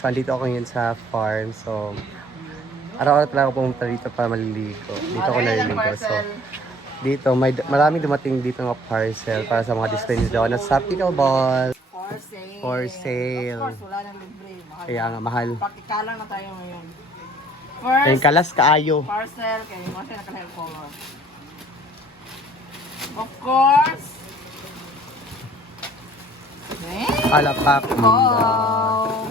So, andito ako ngayon sa farm. So, araw-araw talaga ako pumunta dito para maliligo. Dito ako naliligo. So, dito, maraming dumating dito ng parcel para sa mga display nila na sa pickleball. For sale. Of course, wala nang libre. Mahal. Kaya nga, mahal. Praktikalan na tayo ngayon. Ayun, First, kalas kaayo. parcel kay Masi na kanil color. Of course. Alapak. Oh.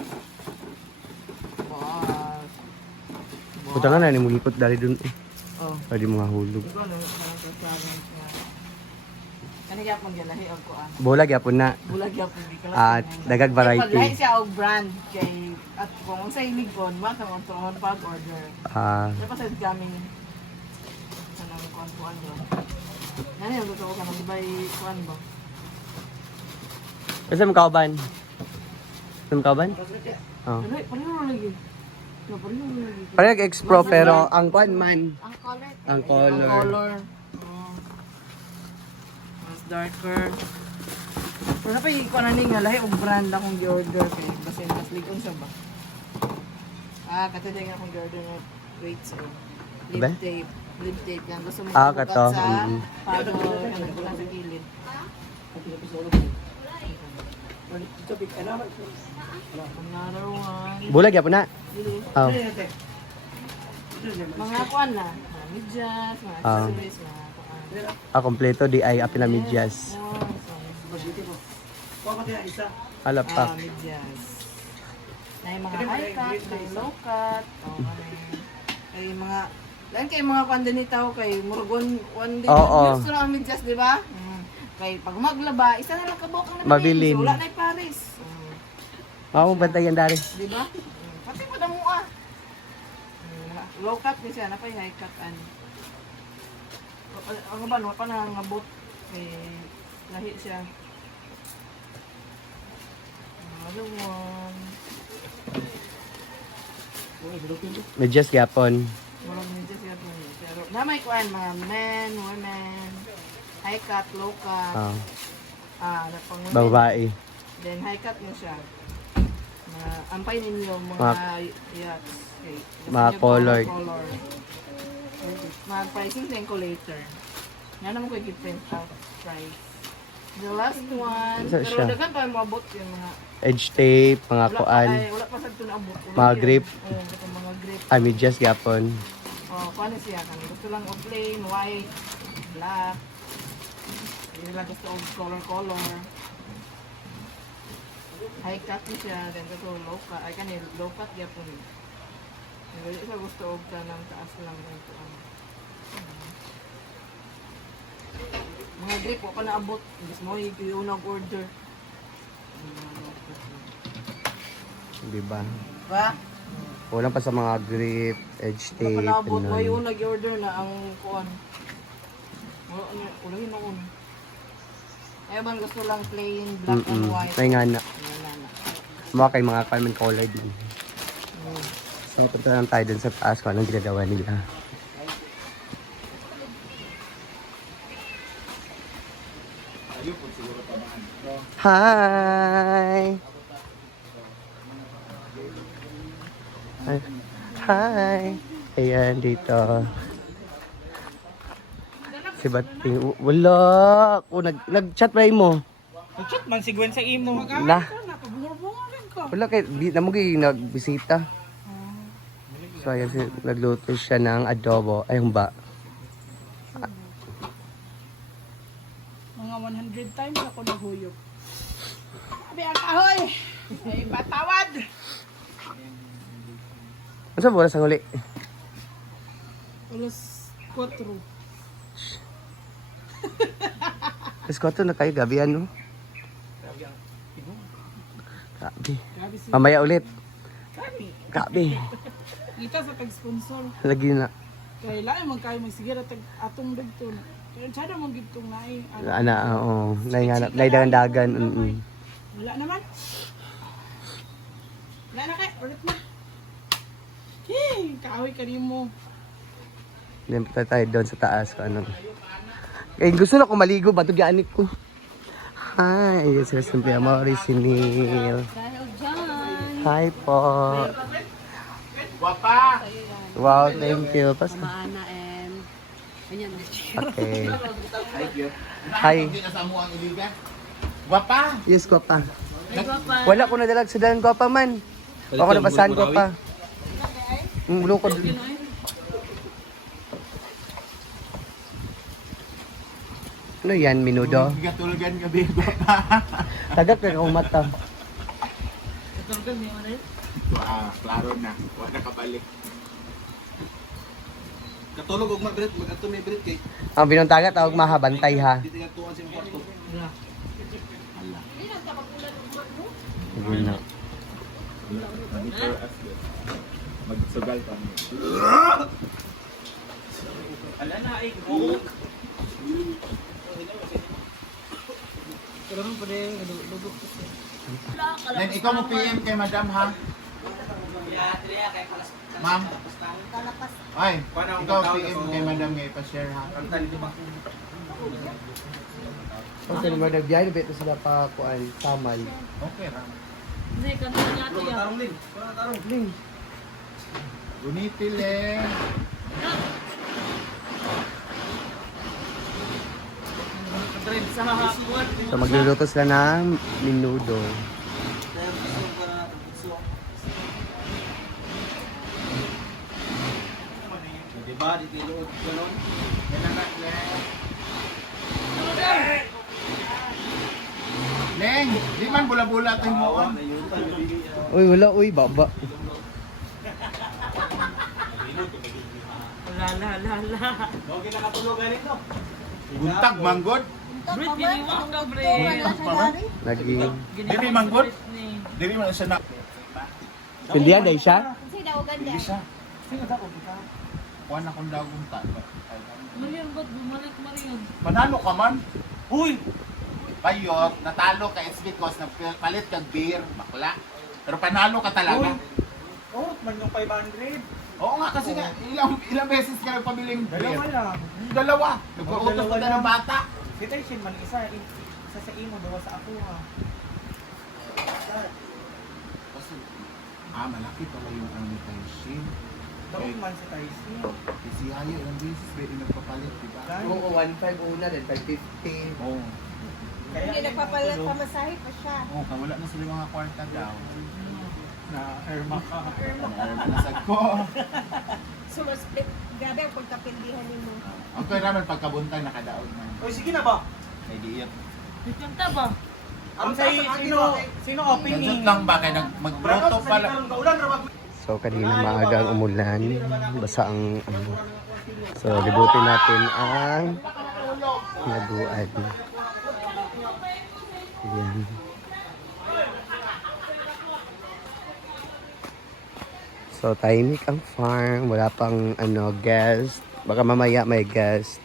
Puta nga na, nimulipot dali dun eh. Oh. Pwede mga hulog. Ikaw na challenge nga. Kani gyud man gyalahi og kuan. Bulag yapon na. Bulag gyud di ka. At dagag Lahi variety. siya og brand kay at kung sa ilig kon wa ka mo tuon pag order. Dapat sa gaming kanang kuan do. Nani ang gusto ko kanang bay kuan ba? Kasi makauban. Makauban? Oh. Dili pareho lagi. Pareho lagi. Parang X-Pro pero ang kuan man. Ang color. Ang color. Oh. Mas darker. Pero na pa ikuan na nga lahi og brand akong gi-order kay basta mas ligon sa ba. Kato din akong gi-order nga weights o lip Ba? tape. Lip tape yan. Gusto mo Kato. sa pado kanang sa gilid. Another one. Bulag yapon na. Oh. Mga kuan na. Mga medyas, mga accessories, mga kuan. Kompleto di ay apil na medyas. Alapak. Medyas. Na yung mga high cut, may low cut, kay mga lain kay mga kuan din itaw kay murgon one day. Gusto lang ang medyas, di ba? Kay pag maglaba, isa na lang kabok ang Mabilin. wala na Paris. Mao bantayan dari. Di ba? Pati mo damo ah. Low cut ni siya, napay high cut an. Ang ba no pa nangabot lahi siya. Another one. Medyas yapon. Marami din siya po. Pero na may kuan mga men, women, high cut, low cut. Napang Babae. Then high cut mo siya. Ampay ninyo mga yachts. Mga colored. Mga pricing din ko later. Yan naman ko i-print out price. The last one. Isa Pero siya. dagan pa mabot yung mga Edge tape, mga wala kuan. wala pa sa ito naabot. Mga grip. Mga grip. Ay, medyas yapon. Paano siya? Gusto lang o plain, white, black. Hindi lang gusto og color. High cut ni siya, then ito low cut. Ay kanil, low cut gyapon. Hindi siya gusto og kanang taas lang ito. Mga grip ko pa naabot. Gusto mo yung order. Di ba? Ba? Kulang pa sa mga grip, edge Wala tape. pa naabot. ganun. May yung nag-order na ang kuan. Wala yun ako. Kaya bang gusto lang plain black and white. May nga na. Wala na. Mga kay mga Carmen color din. So, punta lang tayo dun sa taas kung anong ginagawa nila. Hi! Hi! Ayan, dito. Si Bating. Wala! Nag-chat ba mo? Chat man si Gwen sa imo. Na. Wala kay di na mo nagbisita. So ayan nagluto siya ng adobo. Ay humba. Mga 100 times ako nahuyog. Abi ang kahoy! Ay batawad! Ano sa bola sa huli? Alas 4. Let's go to na kayo gabi ano? Gabi. Grabe si Mamaya ulit. Kami. Gabi. Kita sa tag-sponsor. Lagi na. Kaya lain man kayo magsigira tag atong dagto. Kaya sada mong gitong naay. Ana, oo. Naidagan-dagan. Wala naman. Wala na kay, ulit na. Hey, kahoy kanimo. Then punta tayo doon sa taas kung ano. Eh, gusto na ko maligo, batog yanik ko. Hi, yes, sila Cynthia Mori, si Neil. Dahil dyan. Hi po. Guwapa! Wow, thank you. Maana and... Ganyan. Okay. Hi, cute. Hi. Hindi na sa mo ang iliga. Guwapa! Yes, Gwapa. Wala ko nadalag sa dalan, Gwapa man. Ako na basahan, Gwapa. Lukod. Ano yan, minudo? Gatulgan gabi, guwapa. Tagak na akong mata. Klaro na. Huwag na kabalik. Katulog og mabret, mag-ato may bret kay. Ang binuntaga, tawag mahabantay ha. Dito nga tuwan sa imong kwarto. Sige na. Magsugal pa. Then ikaw mo PM kay madam ha? Ma'am? Ay, ikaw PM kay madam ngayon pa-share ha? Kasi naman nagbiyahe, beto sila pa kuan samay. Okay ra. Tarong lin. Tarong. Ling. Gunitil eh. So magluluto sila ng minudo. Diba, di kay luod ganon. Yan na Leng, di man bula-bula tayo mo on. Uy, wala, uy, baba. Okay na katulog ganin to. Buntag manggod. Naging... Dili manggod. Dili man siya na. Pindihan dahil siya? Dili siya. Sino daw kita? Kuan akong dagong ta. Marian, ba't bumalik Marian? Panalo ka man. Uy, Payot, natalo ka it's because palit kag beer, bakla. Pero panalo ka talaga. oh, man yung 500. Oo nga kasi nga ilang beses ka nagpabiling beer. Dalawa lang. Dalawa. Nagpautos Dalawa ka na ng lang. bata. Si Taishin man isa sa imo, dawa sa ako ha. Kasi, malaki pala yung ano ni Taishin. Daog man si Taishin. Kasi hayo, ilang beses pwede nagpapalit, di ba? Oo, 1.5 una, then 5.50. Oo. Kaya Hindi nagpapalit pamasahe pa siya. Oo, wala na sila mga kwarta daw. na Irma ka. Nasag ko. So, split. Grabe ang pagkapindihan mo. Ang kaya naman pagkabuntay nakadaog na. Uy, sige na ba? May diet. Kanta ba? Ang sino opening? Nansot lang ba? Kaya magproto pala. Kaulan ra ba? So kanina maagang umulan, basa ang ano. So libutin natin ang laguan. Yan. So tahimik ang farm, wala pang ano guest. Baka mamaya may guest.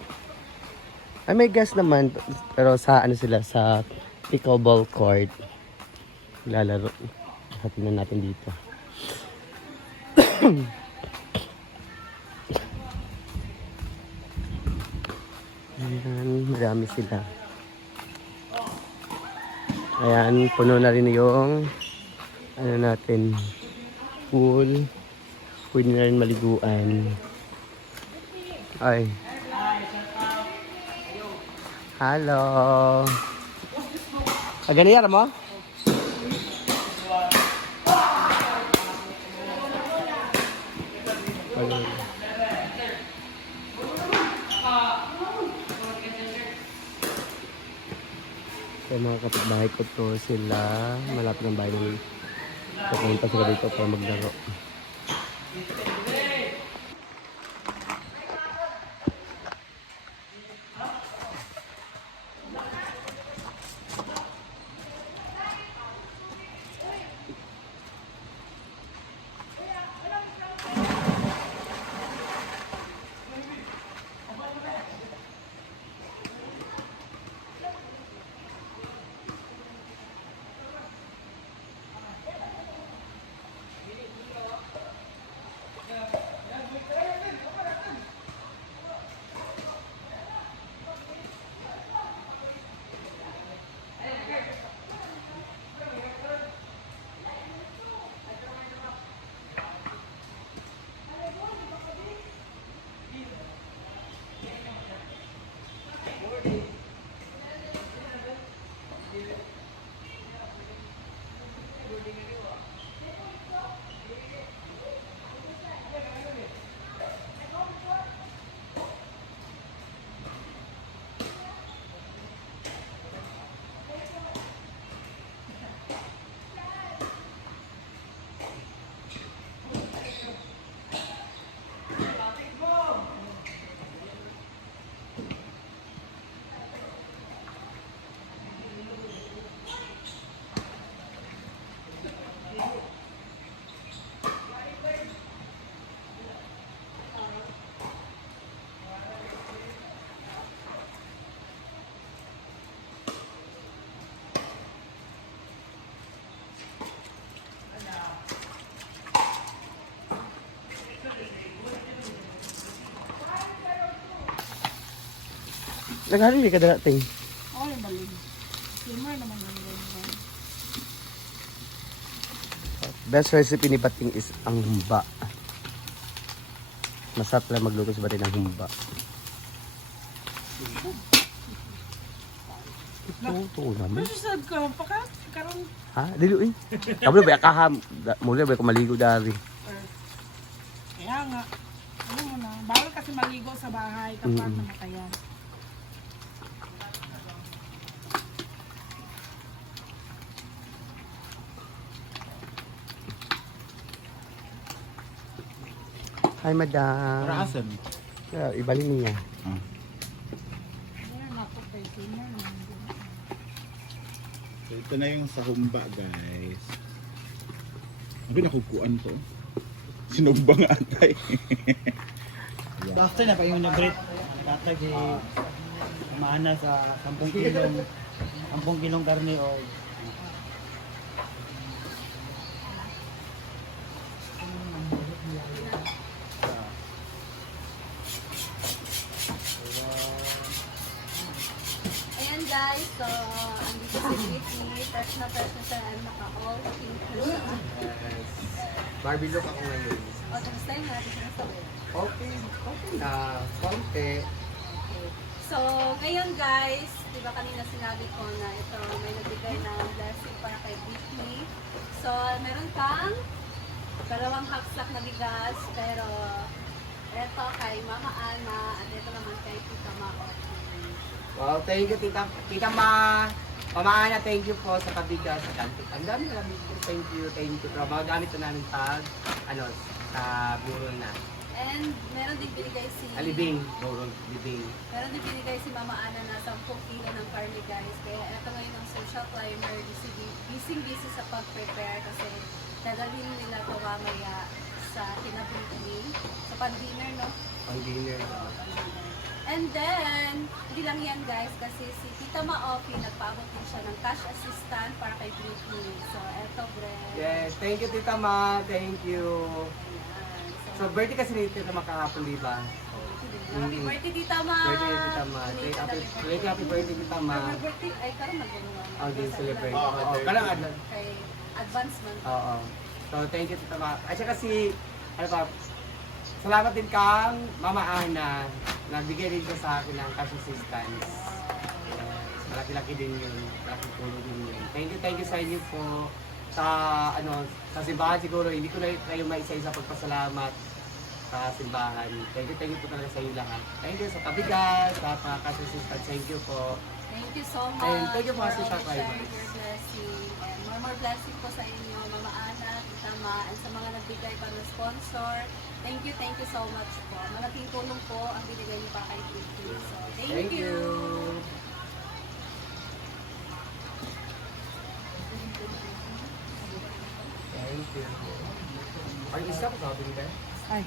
Ay may guest naman pero sa ano sila sa pickleball court. Lalaro. Tingnan natin dito. Ayan, marami sila. Ayan, puno na rin yung ano natin, pool. Pwede na rin maliguan. Ay. Hello. Ganyan mo? So mga kapitbahay ko to sila, malapit ng bahay ng pupunta sila dito para maglaro. Naghaling ka darating. Oo, yung balig. Slimmer naman yung ganyan. Best recipe ni Bating is ang humba. Masarap lang magluto sa Bating ng humba. Ito naman. Masasad ka, karon Ha? Dilo eh. Kablo ba kaham? Muli ba ko maligo dari? kaya nga. Ano mo na, bawal kasi maligo sa bahay kapag namatayan. Hi, madam. Raasan. Yeah, ibalin niya. Ayan ako kay slimmer naman. So, ito na yung sa humba, guys. Abi, nakukuan to. Sinumbang atay. Basta na pa yung nabrit. Tatag di maana sa 10 kilong karne o Ayan guys, so andito si Whitney, fresh na siya, naka-all pink na siya. Barbie look ako ngayon. O, kamusta yung natin siya sa Okay na. Konti. Okay. So, ngayon guys, di ba kanina sinabi ko na ito, may nagbigay ng blessing para kay Whitney. So, meron kang 2 haksak na bigas, pero ito kay Mama Ana, at ito naman kay Tita Mao. Wow, thank you, Tita Ma. Mama Ana, thank you po sa kabigas. Ang dami. Thank you. Pero magagamit na namin pag, sa burol na. And meron din binigay si... Alibing. Burol, libing. Meron din binigay si Mama Ana na 10 kilo ng karne guys. Kaya ito ngayon ang social climber. Busy sa pag-prepare kasi dadalhin nila ito mamaya sa kinabing sa pan-dinner, no? Pang dinner. And then, hindi lang yan guys kasi si Tita Maofi nagpaabot din siya ng cash assistant para kay Britney. So, eto bread. Yes, thank you, Tita Ma. Thank you. Ayan. So, birthday kasi ni Tita Ma kahapon, di ba? Happy birthday, Tita Ma! Birthday, Tita Ma. Happy birthday, Tita Ma. My birthday, ay karon naguluwa. Oh, din celebrate. Oo, Oo, kalang adlan. Kay advancement. Oo. So, thank you, Tita Ma. At saka si, salamat din kang Mama Ana. Nagbigay rin ko sa akin ng cash assistance. Malaki-laki din yun. Malaking tulong din yun. Thank you sa inyo po. Sa simbahan siguro, hindi ko na kayo maisa-isa pagpasalamat sa simbahan. Thank you po talaga sa inyo lahat. Thank you sa pabigas, sa mga cash assistance. Thank you po. Thank you so much. And thank you po for sa always Shopify. sharing your blessing. And more blessing po sa inyo, Mama Ana, Tita Ma, and sa mga nagbigay pa ng sponsor. Thank you so much po. Malaking tulong po ang binigay niyo pa kay Titi. So, thank you. Thank you. Ang isa ko sabi nila. Ay,